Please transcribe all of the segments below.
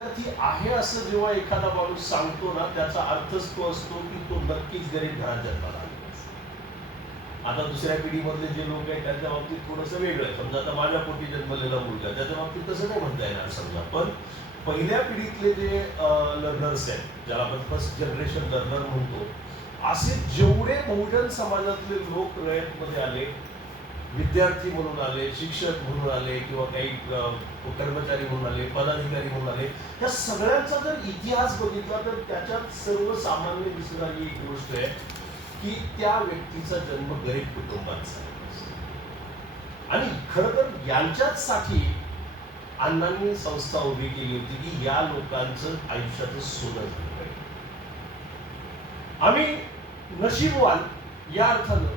ती आहे असं जेव्हा एखादा माणूस सांगतो ना, त्याचा अर्थच तो असतो की तो नक्कीच गरीब घरात जन्माला आलेला असतो. आता दुसऱ्या पिढीमधले जे लोक आहेत त्यांच्या बाबतीत थोडंसं वेगळं आहे. समजा आता माझ्या पोटी जन्मलेला मुलगा, त्याच्या बाबतीत तसं नाही म्हणता येणार समजा. पण पहिल्या पिढीतले जे लर्नर्स आहेत, ज्याला आपण फर्स्ट जनरेशन लर्नर म्हणतो, असे जेवढे बहुजन समाजातले लोक रयतमध्ये आले, विद्यार्थी म्हणून आले, शिक्षक म्हणून आले, किंवा काही कर्मचारी म्हणून आले, पदाधिकारी म्हणून आले, या सगळ्यांचा जर इतिहास बघितला तर त्याच्यात सर्वसामान्य दिसणारी एक गोष्ट आहे की त्या व्यक्तीचा जन्म गरीब कुटुंबात झाला. आणि खरं तर यांच्याच साठी अण्णांनी संस्था उभी केली होती की या लोकांचं आयुष्याचं सोनं झालं पाहिजे. आम्ही नशीबवान या अर्थानं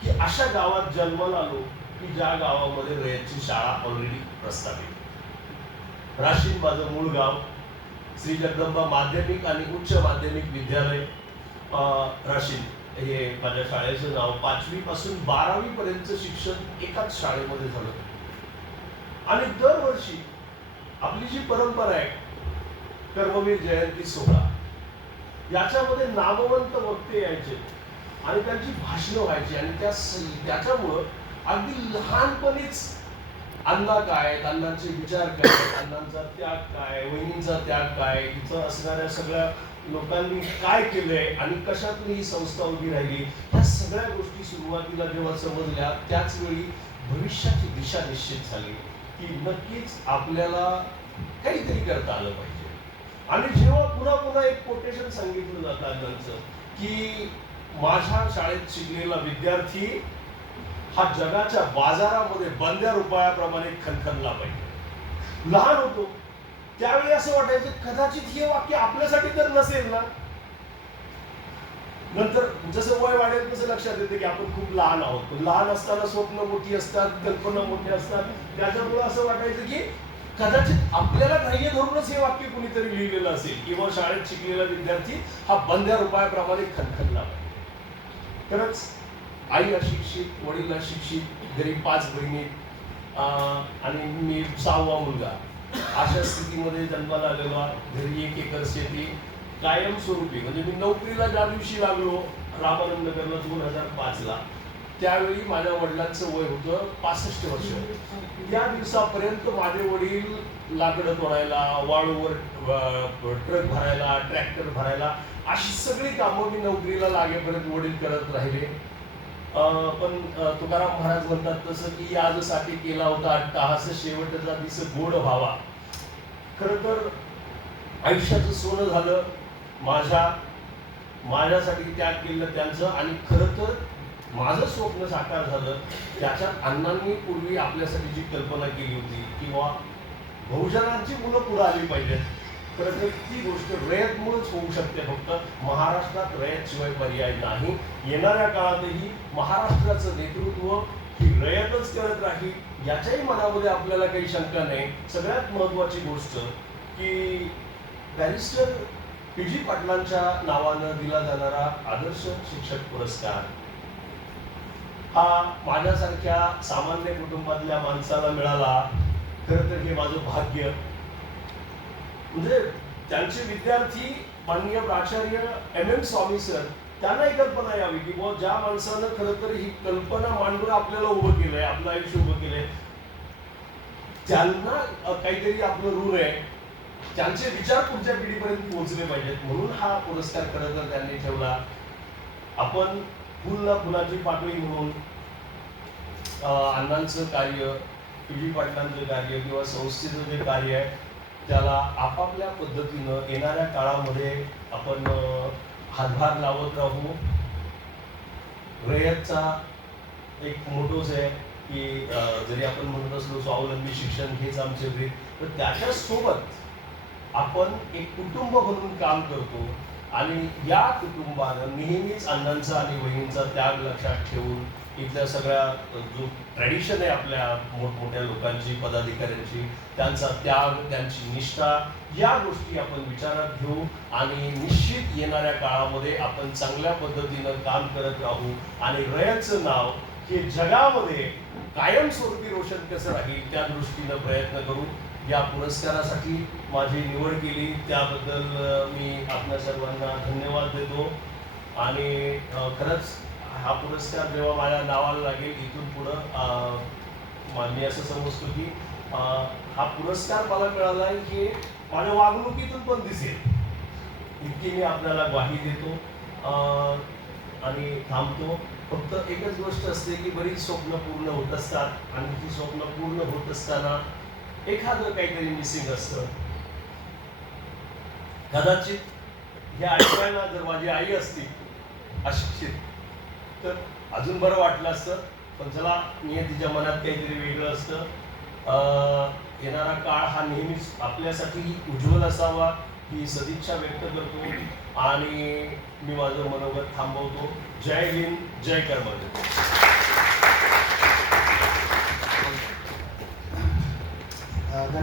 की अशा गावात जन्माला आलो की ज्या गावामध्ये रयतची शाळा ऑलरेडी प्रस्थापित. राशीन माझं मूळ गाव, श्री जगदंबा माध्यमिक आणि उच्च माध्यमिक विद्यालय राशीन हे माझ्या शाळेचं नाव. 5वी पासून 12वी पर्यंत शिक्षण एकाच शाळेमध्ये झालं. आणि दरवर्षी आपली जी परंपरा आहे, कर्मवीर जयंती सोहळा, याच्यामध्ये नामवंत वक्ते यायचे आणि त्यांची भाषणं व्हायची. आणि त्याच्यामुळं अगदी लहानपणीच अण्णा काय, अण्णांचे विचार काय, अण्णांचा त्याग काय, वहिनींचा त्याग काय, इथं असणाऱ्या सगळ्या लोकांनी काय केलंय आणि कशातून ही संस्था उभी राहिली, ह्या सगळ्या गोष्टी सुरुवातीला जेव्हा समजल्या त्याच वेळी भविष्याची दिशा निश्चित झाली की नक्कीच आपल्याला काहीतरी करता आलं पाहिजे. आणि जेव्हा पुन्हा पुन्हा एक कोटेशन सांगितलं जातं अण्णांचं की माझ्या शाळेत शिकलेला विद्यार्थी हा जगाच्या बाजारामध्ये बंद्या रुपयाप्रमाणे खणखणला पाहिजे. लहान होतो त्यावेळी असं वाटायचं कदाचित हे वाक्य आपल्यासाठी तर नसेल ना. नंतर जसं वय वाढेल तसं लक्षात येते की आपण खूप लहान आहोत. लहान असताना स्वप्न मोठी असतात, कल्पना मोठ्या असतात. त्याच्यामुळे असं वाटायचं की कदाचित आपल्याला ग्राह्य धरूनच हे वाक्य कुणीतरी लिहिलेलं असेल, किंवा शाळेत शिकलेला विद्यार्थी हा बंद्या रुपयाप्रमाणे खणखणला पाहिजे. खरंच आई अशिक्षित, वडील अशिक्षित, घरी 5 बहिणी आणि मी 6वा मुलगा, अशा स्थितीमध्ये जन्माला आलेला. घरी 1 एकर शेती कायमस्वरूपी. म्हणजे मी नोकरीला ज्या दिवशी लागलो रामानंद नगरला 2005ला, त्यावेळी माझ्या वडिलांचं वय होतं 65 वर्ष. त्या दिवसापर्यंत माझे वडील लाकडं तोडायला, वाळूवर ट्रक भरायला, ट्रॅक्टर भरायला, अशी सगळी कामं मी नोकरीला लागेपर्यंत वडील करत राहिले. पण तुकाराम महाराज म्हणतात तसं की याजसाठी केला होता अट्टाहास, शेवटचा दिस गोड व्हावा. खरं तर आयुष्याचं सोनं झालं माझ्यासाठी त्याग केलं त्यांचं. आणि खरं तर माझं स्वप्न साकार झालं त्याच्यात अण्णांनी पूर्वी आपल्यासाठी जी कल्पना केली होती, किंवा बहुजनांची मुलं पुढे आली पाहिजेत. खरं तर ती गोष्ट रयतमुळेच होऊ शकते. फक्त महाराष्ट्रात रयतशिवाय पर्याय नाही. येणाऱ्या काळातही महाराष्ट्राचं नेतृत्व ही रयतच करत राहील याच्याही मनामध्ये आपल्याला काही शंका नाही. सगळ्यात महत्त्वाची गोष्ट की बॅरिस्टर पी.जी. पाटलांच्या नावानं दिला जाणारा आदर्श शिक्षक पुरस्कार हा माझ्यासारख्या सामान्य कुटुंबातल्या माणसाला मिळाला. खरं तर हे माझं भाग्य. म्हणजे त्यांचे विद्यार्थी माननीय प्राचार्य M.M. स्वामी सर, त्यांना ही कल्पना यावी की ज्या माणसानं खरं तर ही कल्पना मांडून आपल्याला उभं केलंय, आपलं आयुष्य उभं केलंय, त्यांना काहीतरी आपलं ऋण आहे, त्यांचे विचार पुढच्या पिढीपर्यंत पोहोचले पाहिजेत. म्हणून हा पुरस्कार खरं तर त्यांनी ठेवला. आपण फुल ना फुलाची पाकळी म्हणून अण्णांचं कार्य, पी.जी. पाटलांचं कार्य किंवा संस्थेचं जे कार्य आहे त्याला आपापल्या पद्धतीनं येणाऱ्या काळामध्ये आपण हातभार लावत राहू. रयतचा एक मोटोच आहे की जरी आपण म्हणत असलो स्वावलंबी शिक्षण हेच आमचे ब्रीद, तर त्याच्यासोबत आपण एक कुटुंब म्हणून काम करतो. आणि या कुटुंबानं नेहमीच अण्णांचा आणि वहिनींचा त्याग लक्षात ठेवून इथल्या सगळ्या जो ट्रॅडिशन आहे आपल्या मोठमोठ्या लोकांची, पदाधिकाऱ्यांची, त्यांचा त्याग, त्यांची निष्ठा, या गोष्टी आपण विचारात घेऊ आणि निश्चित येणाऱ्या काळामध्ये आपण चांगल्या पद्धतीनं काम करत राहू. आणि रयतचं नाव हे जगामध्ये कायमस्वरूपी रोशन कसं राहील त्या दृष्टीनं प्रयत्न करू. या पुरस्कारासाठी माझी निवड केली त्याबद्दल मी आपल्या सर्वांना धन्यवाद देतो. आणि खरंच हा पुरस्कार जेव्हा माझ्या नावाला लागेल इथून पुढं मी असं समजतो की हा पुरस्कार मला मिळाला आहे हे माझ्या वागणुकीतून पण दिसेल इतकी मी आपल्याला ग्वाही देतो आणि थांबतो. फक्त एकच गोष्ट असते की बरीच स्वप्न पूर्ण होत असतात आणि ती स्वप्न पूर्ण होत असताना एखादं काहीतरी मिसिंग असतं. कदाचित ह्या आईला जर माझी आई असती अशिक्षित तर अजून बरं वाटलं असतं. पण चला नियतीच्या मनात काहीतरी वेगळं असतं. येणारा काळ हा नेहमीच आपल्यासाठी उज्ज्वल असावा ही सदिच्छा व्यक्त करतो आणि मी माझं मनोगत थांबवतो. जय हिंद, जय कर्मवीर.